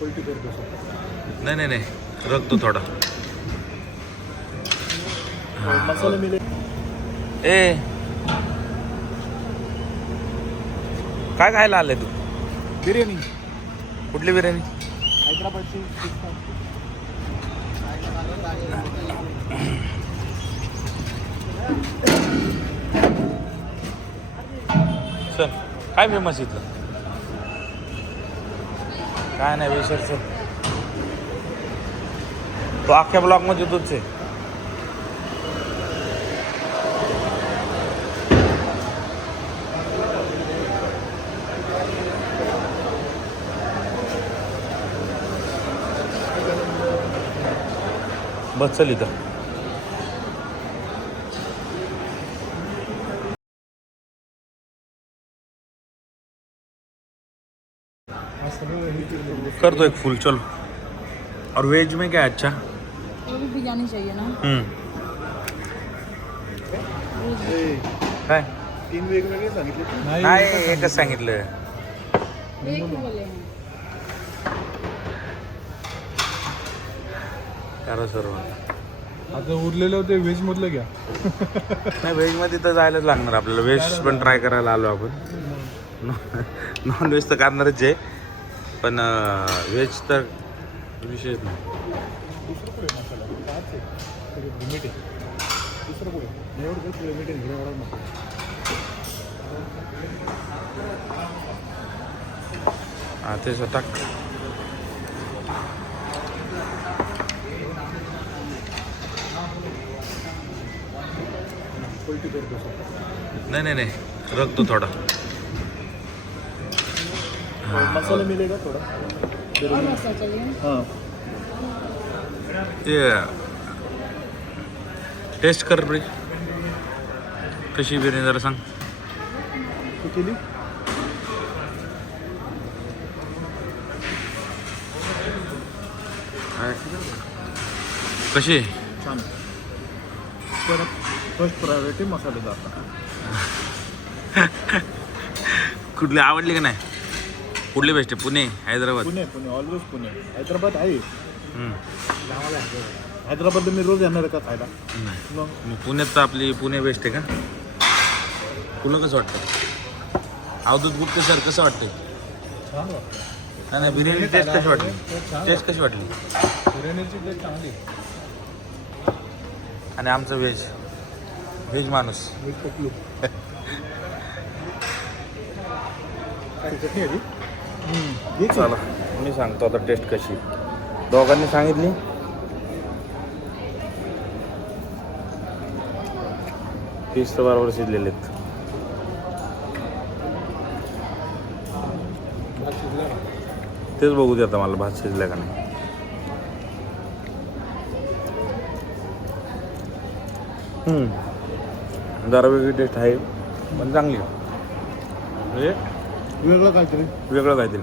पलटी करतो सर. नाही नाही नाही, रखतो थोडा. मसाला मिले. ए काय खायला आलंय तू? बिर्याणी. कुठली बिर्याणी? हैदराबादची. सर काय फेमस इथलं? काय नाही विसर सर. तो अख्ख्या ब्लॉकमध्ये तूच आहे. बस चल इथं. कर दो एक फुल चलो. और वेज में क्या है अच्छा? वो भी बिरयानी चाहिए ना. काय? 3 वेगवेगळे सांगितले. नाही एकच सांगितलं. एक बोले हैं. करा सर्व. आता उरलेलं होते व्हेज मधलं घ्या. नाही व्हेजमध्ये तर जायलाच लागणार आपल्याला. व्हेज पण ट्राय करायला आलो आपण. नॉन व्हेज तर करणारच आहे, पण व्हेज तर विषयच नाही. दुसरं पुढे मसाला काच आहे. लिमिट आहे. दुसरं पुढे एवढं काही लिमिट आहे घरावर नको. हां तेच टाक. पलटी करतो सर. नाही नाही नाही, रखतो थोडा. मसाला मिलेगा थोड़ा. और मसाला चाहिए. हाँ. ये टेस्ट कर बरी कशी बिर्याणी जरा सांग. तू केली. कशी? छान. परत फर्स्ट प्रायोरिटी मसालेदार. कुठली आवडली का नाही? कुठली बेस्ट आहे? पुणे, हैदराबाद? पुणे. ऑलवेज पुणे. हैदराबाद आहे. हम्म. हैदराबाद मी रोज येणार का खायला. नाही मग मग पुण्यात तर आपली पुणे बेस्ट आहे का? तुला कसं वाटतं? अवधूत गुप्ते सर कसं वाटतं? छान वाटतं. नाही नाही, बिर्याणी टेस्ट कशी वाटली? टेस्ट कशी वाटली? बिर्याणीची टेस्ट चांगली. आणि आमचं व्हेज माणूस. व्हेज पकलू. काय चटणी आली. चला मी सांगतो आता टेस्ट कशी. दोघांनी सांगितली. पीस तर बरोबर शिजलेले आहेत. तेच बघू दे आता मला भात शिजला का नाही. जरा वेगळी टेस्ट आहे पण चांगली. म्हणजे वेगळं काहीतरी. वेगळं काहीतरी.